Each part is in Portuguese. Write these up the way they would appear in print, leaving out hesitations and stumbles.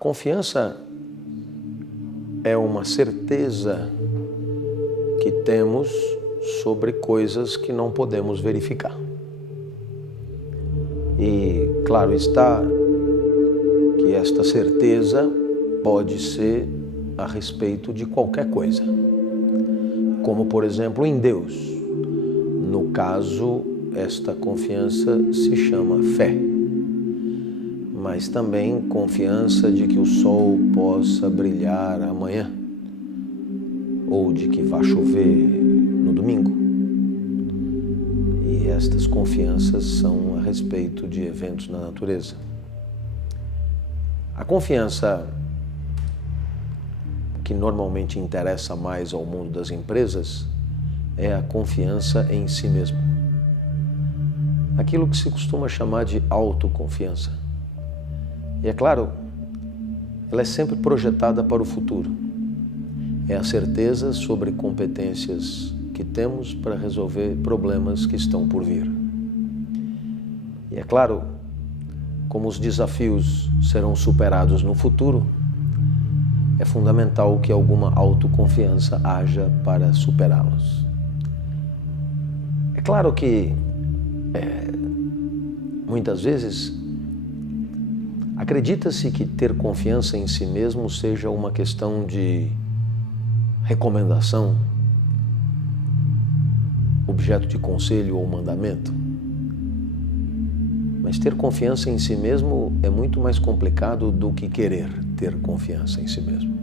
confiança é uma certeza que temos sobre coisas que não podemos verificar. E claro está que esta certeza pode ser a respeito de qualquer coisa, como por exemplo em Deus. No caso, esta confiança se chama fé, mas também confiança de que o sol possa brilhar amanhã, ou de que vai chover no domingo. E estas confianças são a respeito de eventos na natureza. A confiança que normalmente interessa mais ao mundo das empresas é a confiança em si mesmo. Aquilo que se costuma chamar de autoconfiança. E é claro, ela é sempre projetada para o futuro. É a certeza sobre competências que temos para resolver problemas que estão por vir. E é claro, como os desafios serão superados no futuro, é fundamental que alguma autoconfiança haja para superá-los. É claro que muitas vezes acredita-se que ter confiança em si mesmo seja uma questão de recomendação, objeto de conselho ou mandamento. Mas ter confiança em si mesmo é muito mais complicado do que querer ter confiança em si mesmo.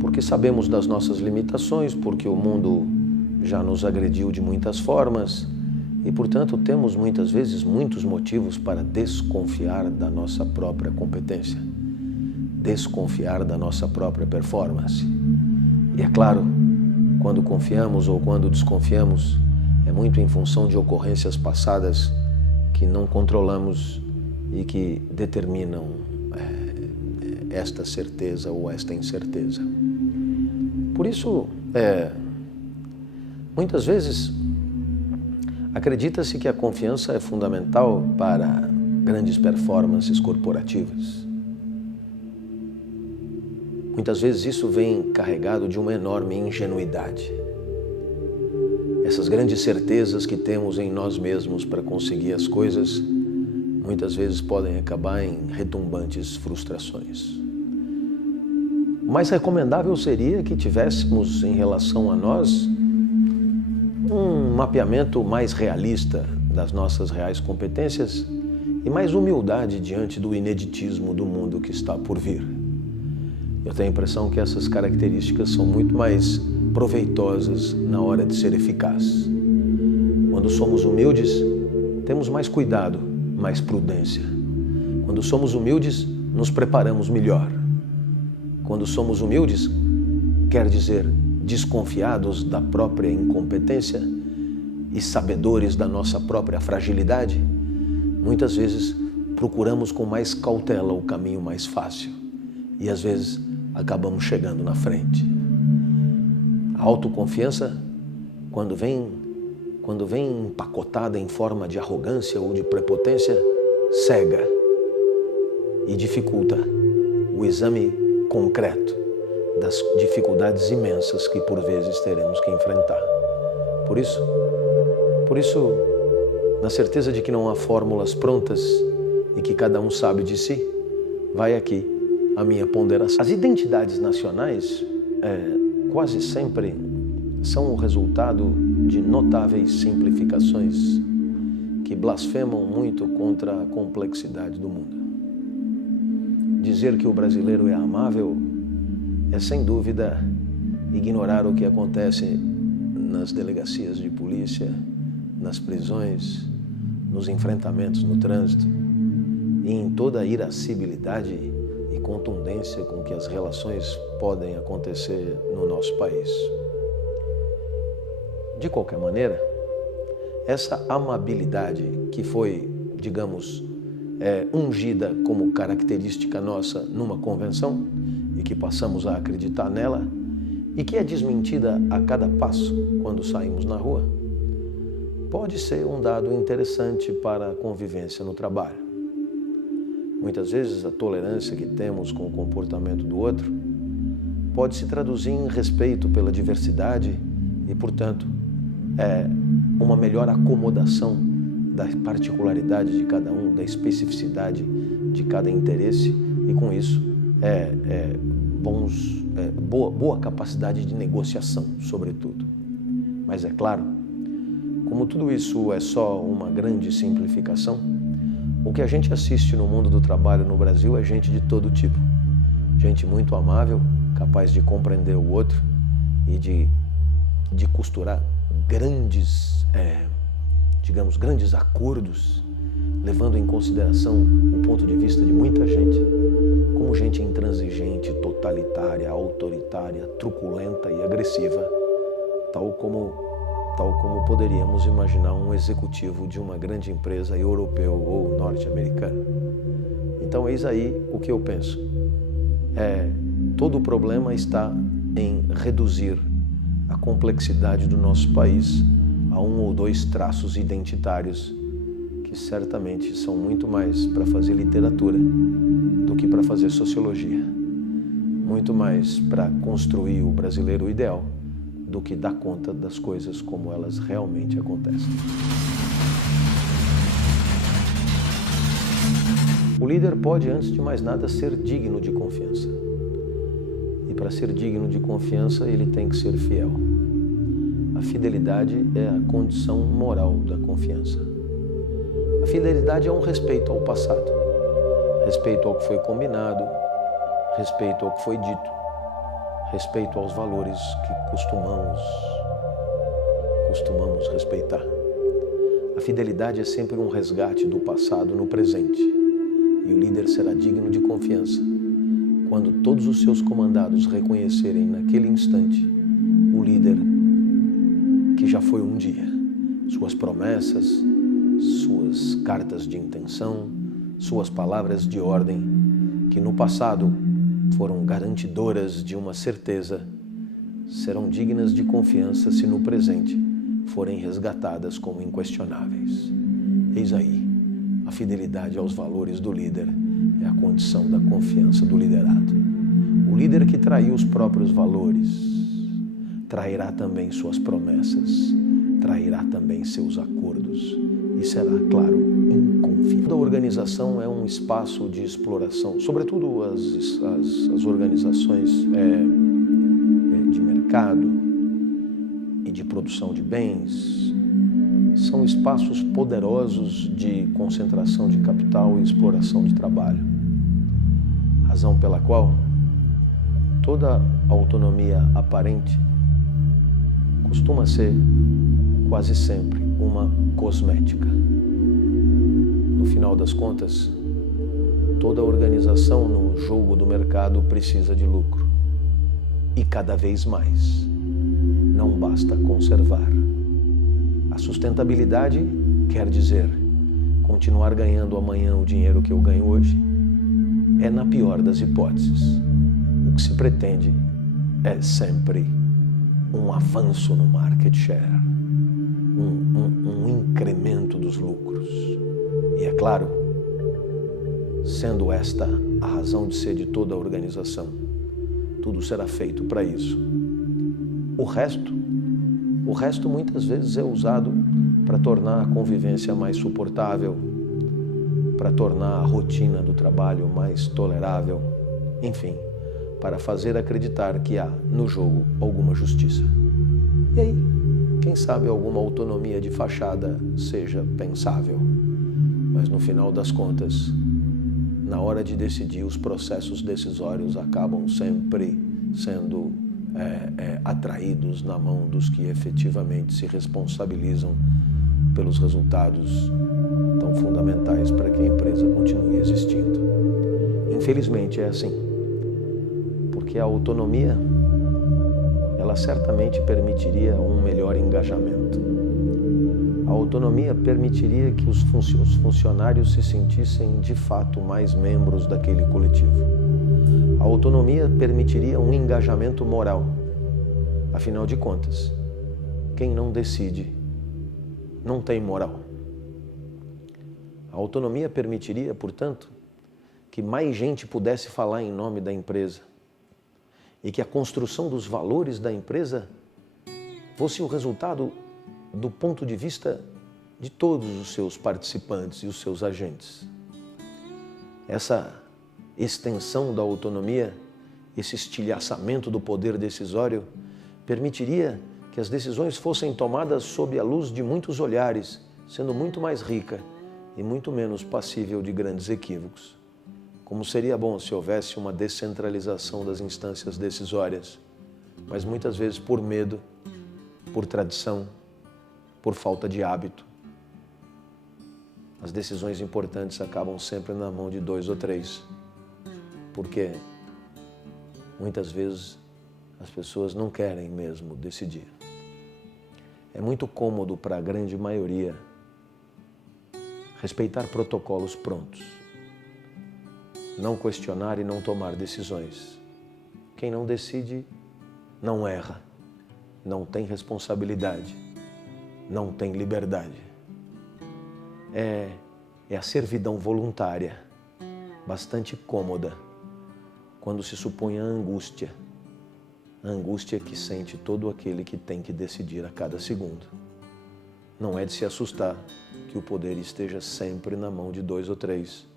Porque sabemos das nossas limitações, porque o mundo já nos agrediu de muitas formas e, portanto, temos muitas vezes muitos motivos para desconfiar da nossa própria competência, desconfiar da nossa própria performance. E é claro, quando confiamos ou quando desconfiamos, é muito em função de ocorrências passadas que não controlamos e que determinam esta certeza ou esta incerteza. Por isso, muitas vezes, acredita-se que a confiança é fundamental para grandes performances corporativas. Muitas vezes isso vem carregado de uma enorme ingenuidade. Essas grandes certezas que temos em nós mesmos para conseguir as coisas, muitas vezes podem acabar em retumbantes frustrações. O mais recomendável seria que tivéssemos em relação a nós um mapeamento mais realista das nossas reais competências e mais humildade diante do ineditismo do mundo que está por vir. Eu tenho a impressão que essas características são muito mais proveitosas na hora de ser eficaz. Quando somos humildes, temos mais cuidado, mais prudência. Quando somos humildes, nos preparamos melhor. Quando somos humildes, quer dizer desconfiados da própria incompetência e sabedores da nossa própria fragilidade, muitas vezes procuramos com mais cautela o caminho mais fácil e às vezes acabamos chegando na frente. A autoconfiança, quando vem empacotada em forma de arrogância ou de prepotência, cega e dificulta o exame concreto das dificuldades imensas que por vezes teremos que enfrentar. Por isso, na certeza de que não há fórmulas prontas e que cada um sabe de si, vai aqui a minha ponderação. As identidades nacionais quase sempre são o resultado de notáveis simplificações que blasfemam muito contra a complexidade do mundo. Dizer que o brasileiro é amável é, sem dúvida, ignorar o que acontece nas delegacias de polícia, nas prisões, nos enfrentamentos no trânsito e em toda a irascibilidade e contundência com que as relações podem acontecer no nosso país. De qualquer maneira, essa amabilidade que foi, digamos, ungida como característica nossa numa convenção e que passamos a acreditar nela e que é desmentida a cada passo quando saímos na rua, pode ser um dado interessante para a convivência no trabalho. Muitas vezes a tolerância que temos com o comportamento do outro pode se traduzir em respeito pela diversidade e, portanto, uma melhor acomodação da particularidade de cada um, da especificidade de cada interesse e, com isso, boa capacidade de negociação, sobretudo. Mas é claro, como tudo isso é só uma grande simplificação, o que a gente assiste no mundo do trabalho no Brasil é gente de todo tipo. Gente muito amável, capaz de compreender o outro e de costurar grandes acordos, levando em consideração o ponto de vista de muita gente, como gente intransigente, totalitária, autoritária, truculenta e agressiva, tal como poderíamos imaginar um executivo de uma grande empresa europeu ou norte-americana. Então, eis aí o que eu penso. Todo o problema está em reduzir a complexidade do nosso país a um ou dois traços identitários que certamente são muito mais para fazer literatura do que para fazer sociologia. Muito mais para construir o brasileiro ideal do que dar conta das coisas como elas realmente acontecem. O líder pode, antes de mais nada, ser digno de confiança. E para ser digno de confiança, ele tem que ser fiel. A fidelidade é a condição moral da confiança. A fidelidade é um respeito ao passado, respeito ao que foi combinado, respeito ao que foi dito, respeito aos valores que costumamos respeitar. A fidelidade é sempre um resgate do passado no presente, e o líder será digno de confiança quando todos os seus comandados reconhecerem naquele instante o líder que já foi um dia. Suas promessas, suas cartas de intenção, suas palavras de ordem, que no passado foram garantidoras de uma certeza, serão dignas de confiança se no presente forem resgatadas como inquestionáveis. Eis aí, a fidelidade aos valores do líder é a condição da confiança do liderado. O líder que traiu os próprios valores, trairá também suas promessas, trairá também seus acordos e será, claro, inconfiável. Toda organização é um espaço de exploração, sobretudo as organizações de mercado e de produção de bens, são espaços poderosos de concentração de capital e exploração de trabalho. Razão pela qual toda autonomia aparente costuma ser quase sempre uma cosmética. No final das contas, toda organização no jogo do mercado precisa de lucro. E cada vez mais. Não basta conservar. A sustentabilidade quer dizer continuar ganhando amanhã o dinheiro que eu ganho hoje. É na pior das hipóteses. O que se pretende é sempre um avanço no market share, um incremento dos lucros. E é claro, sendo esta a razão de ser de toda a organização, tudo será feito para isso. O resto muitas vezes é usado para tornar a convivência mais suportável, para tornar a rotina do trabalho mais tolerável, enfim, para fazer acreditar que há no jogo alguma justiça. E aí, quem sabe alguma autonomia de fachada seja pensável, mas no final das contas, na hora de decidir, os processos decisórios acabam sempre sendo atraídos na mão dos que efetivamente se responsabilizam pelos resultados tão fundamentais para que a empresa continue existindo. Infelizmente é assim, porque a autonomia, ela certamente permitiria um melhor engajamento. A autonomia permitiria que os funcionários se sentissem de fato mais membros daquele coletivo. A autonomia permitiria um engajamento moral. Afinal de contas, quem não decide não tem moral. A autonomia permitiria, portanto, que mais gente pudesse falar em nome da empresa e que a construção dos valores da empresa fosse o resultado do ponto de vista de todos os seus participantes e os seus agentes. Essa extensão da autonomia, esse estilhaçamento do poder decisório, permitiria que as decisões fossem tomadas sob a luz de muitos olhares, sendo muito mais rica e muito menos passível de grandes equívocos. Como seria bom se houvesse uma descentralização das instâncias decisórias, mas muitas vezes por medo, por tradição, por falta de hábito. As decisões importantes acabam sempre na mão de 2 ou 3, porque muitas vezes as pessoas não querem mesmo decidir. É muito cômodo para a grande maioria respeitar protocolos prontos, não questionar e não tomar decisões. Quem não decide, não erra, não tem responsabilidade, não tem liberdade. É a servidão voluntária, bastante cômoda, quando se supõe a angústia que sente todo aquele que tem que decidir a cada segundo. Não é de se assustar que o poder esteja sempre na mão de 2 ou 3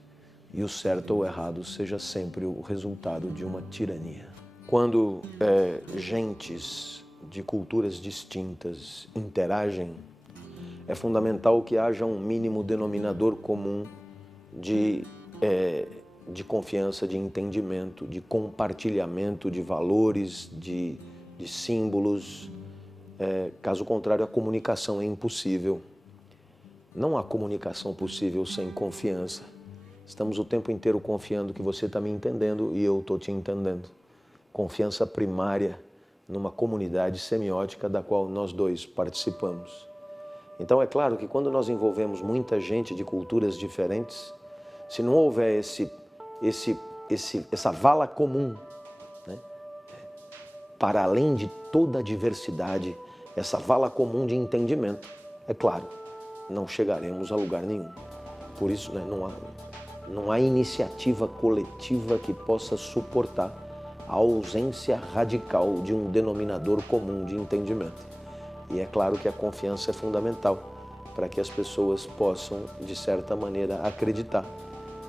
e o certo ou errado seja sempre o resultado de uma tirania. Quando gentes de culturas distintas interagem, é fundamental que haja um mínimo denominador comum de confiança, de entendimento, de compartilhamento de valores, de símbolos. Caso contrário, a comunicação é impossível. Não há comunicação possível sem confiança. Estamos o tempo inteiro confiando que você está me entendendo e eu estou te entendendo. Confiança primária numa comunidade semiótica da qual nós dois participamos. Então é claro que quando nós envolvemos muita gente de culturas diferentes, se não houver essa vala comum, né, para além de toda a diversidade, essa vala comum de entendimento, é claro, não chegaremos a lugar nenhum. Por isso, né, não há iniciativa coletiva que possa suportar a ausência radical de um denominador comum de entendimento. E é claro que a confiança é fundamental para que as pessoas possam, de certa maneira, acreditar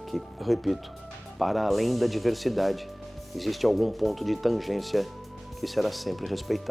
que, eu repito, para além da diversidade, existe algum ponto de tangência que será sempre respeitado.